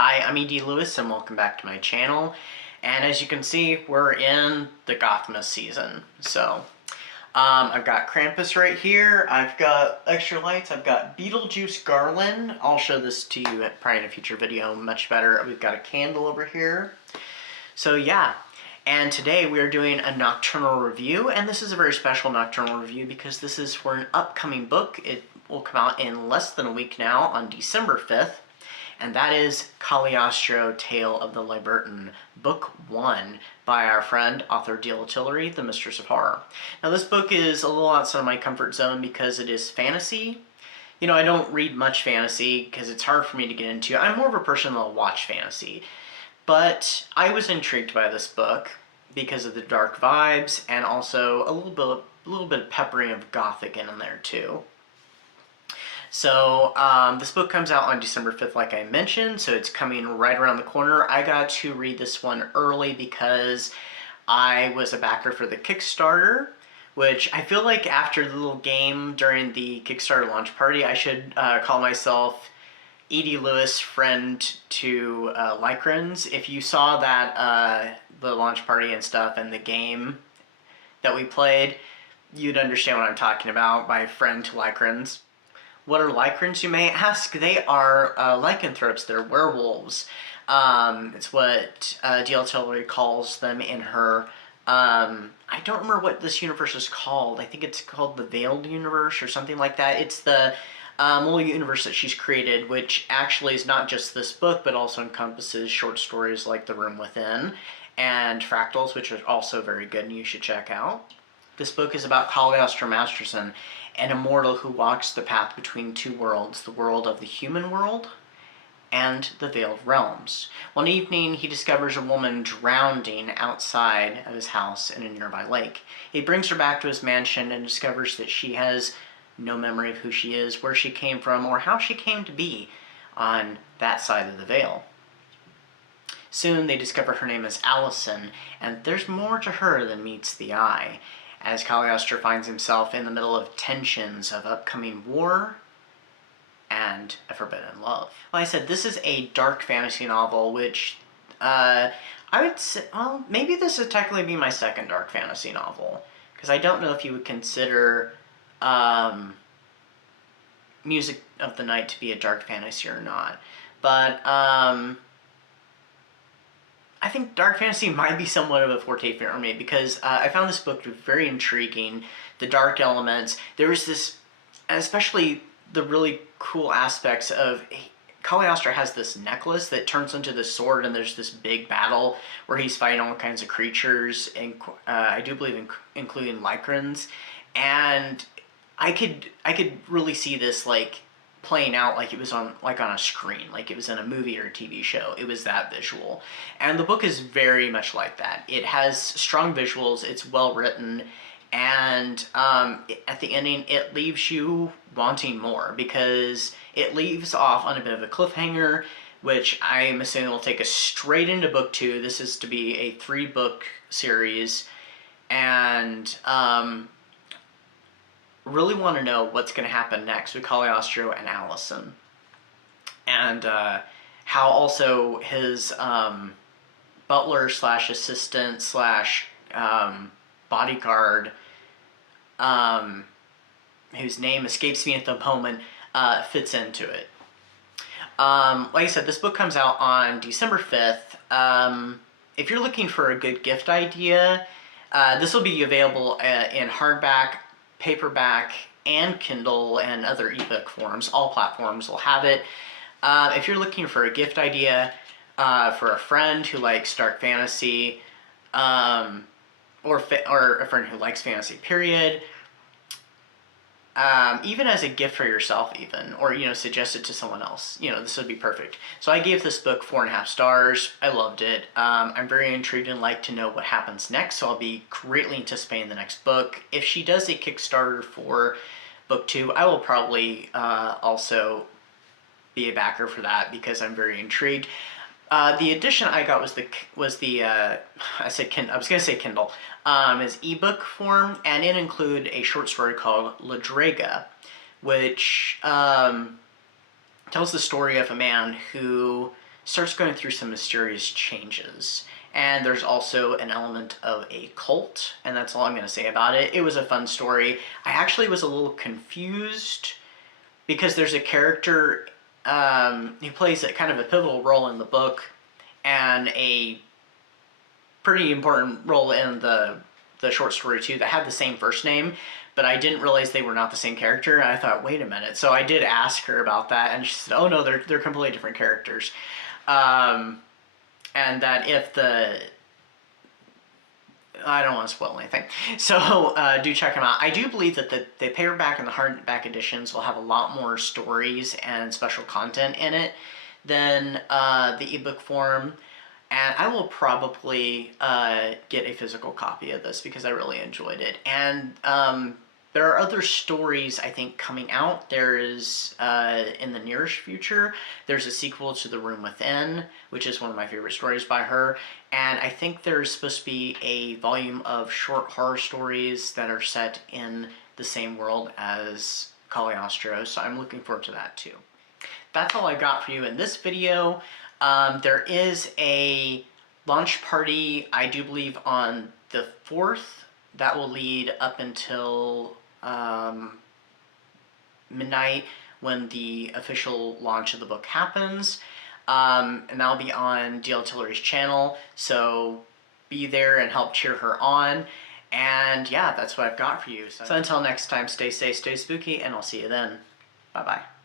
Hi, I'm E.D. Lewis and welcome back to my channel. And as you can see, we're in the Gothmas season. So, I've got Krampus right here. I've got extra lights. I've got Beetlejuice garland. I'll show this to you probably in a future video much better. We've got a candle over here. So yeah, and today we are doing a nocturnal review, and this is a very special nocturnal review because this is for an upcoming book. It will come out in less than a week now on December 5th. And that is Caliostro, Tale of the Lyvirten Book 1 by our friend, author Tillery, the Mistress of Horror. Now this book is a little outside of my comfort zone because it is fantasy. You know, I don't read much fantasy because it's hard for me to get into. I'm more of a person that'll watch fantasy. But I was intrigued by this book because of the dark vibes and also a little bit of peppering of gothic in there too. So this book comes out on December 5th, like I mentioned, so it's coming right around the corner. I got to read this one early because I was a backer for the Kickstarter, which I feel like after the little game during the Kickstarter launch party, I should call myself E.D. Lewis friend to Lycrins. If you saw that, the launch party and stuff and the game that we played, you'd understand what I'm talking about, my friend to Lycrins. What are Lycrins, you may ask? They are lycanthropes. They're werewolves. It's what Tillery calls them in her... I don't remember what this universe is called. I think it's called the Veiled Universe or something like that. It's the little universe that she's created, which actually is not just this book, but also encompasses short stories like The Room Within and Fractals, which are also very good and you should check out. This book is about Caliostro Masterson, an immortal who walks the path between two worlds, the world of the human world and the Veiled Realms. One evening, he discovers a woman drowning outside of his house in a nearby lake. He brings her back to his mansion and discovers that she has no memory of who she is, where she came from, or how she came to be on that side of the veil. Soon, they discover her name is Allison, and there's more to her than meets the eye, as Caliostro finds himself in the middle of tensions of upcoming war and a forbidden love. Like I said, this is a dark fantasy novel, which I would say, well, maybe this would technically be my second dark fantasy novel, because I don't know if you would consider Music of the Night to be a dark fantasy or not. But I think dark fantasy might be somewhat of a forte for me because I found this book very intriguing. The dark elements, there was this, especially the really cool aspects of, Caliostro has this necklace that turns into this sword, and there's this big battle where he's fighting all kinds of creatures, and I do believe including Lycrins, and I could really see this like playing out like it was on a screen, like it was in a movie or a TV show. It was that visual. And the book is very much like that. It has strong visuals, it's well written, and at the ending it leaves you wanting more because it leaves off on a bit of a cliffhanger, which I'm assuming will take us straight into book 2. This is to be a 3-book series, and really want to know what's going to happen next with Caliostro and Allison, and how also his butler slash assistant slash bodyguard, whose name escapes me at the moment, fits into it. Like I said, this book comes out on December 5th. If you're looking for a good gift idea, this will be available in hardback, paperback, and Kindle, and other ebook forms. All platforms will have it. If you're looking for a gift idea for a friend who likes dark fantasy, or a friend who likes fantasy, period, even as a gift for yourself even, or, you know, suggest it to someone else, you know, this would be perfect. So I gave this book 4.5 stars. I loved it. I'm very intrigued and like to know what happens next, so I'll be greatly anticipating the next book. If she does a Kickstarter for book 2, I will probably also be a backer for that because I'm very intrigued. The edition I got was Kindle, is ebook form, and it included a short story called La Draga, which tells the story of a man who starts going through some mysterious changes. And there's also an element of a cult, and that's all I'm going to say about it. It was a fun story. I actually was a little confused because there's a character who plays a kind of a pivotal role in the book and a pretty important role in the short story too that had the same first name, but I didn't realize they were not the same character, and I thought, wait a minute. So I did ask her about that, and she said, oh no, they're completely different characters. And that if I don't want to spoil anything, so do check them out. I do believe that the paperback and the hardback editions will have a lot more stories and special content in it than the ebook form, and I will probably get a physical copy of this because I really enjoyed it. And there are other stories, I think, coming out. There is, in the nearest future, there's a sequel to The Room Within, which is one of my favorite stories by her. And I think there's supposed to be a volume of short horror stories that are set in the same world as Caliostro, so I'm looking forward to that too. That's all I got for you in this video. There is a launch party, I do believe, on the 4th. That will lead up until midnight when the official launch of the book happens. And that'll be on DL Tillery's channel, so be there and help cheer her on. And yeah, that's what I've got for you. So until next time, stay safe, stay spooky, and I'll see you then. Bye-bye.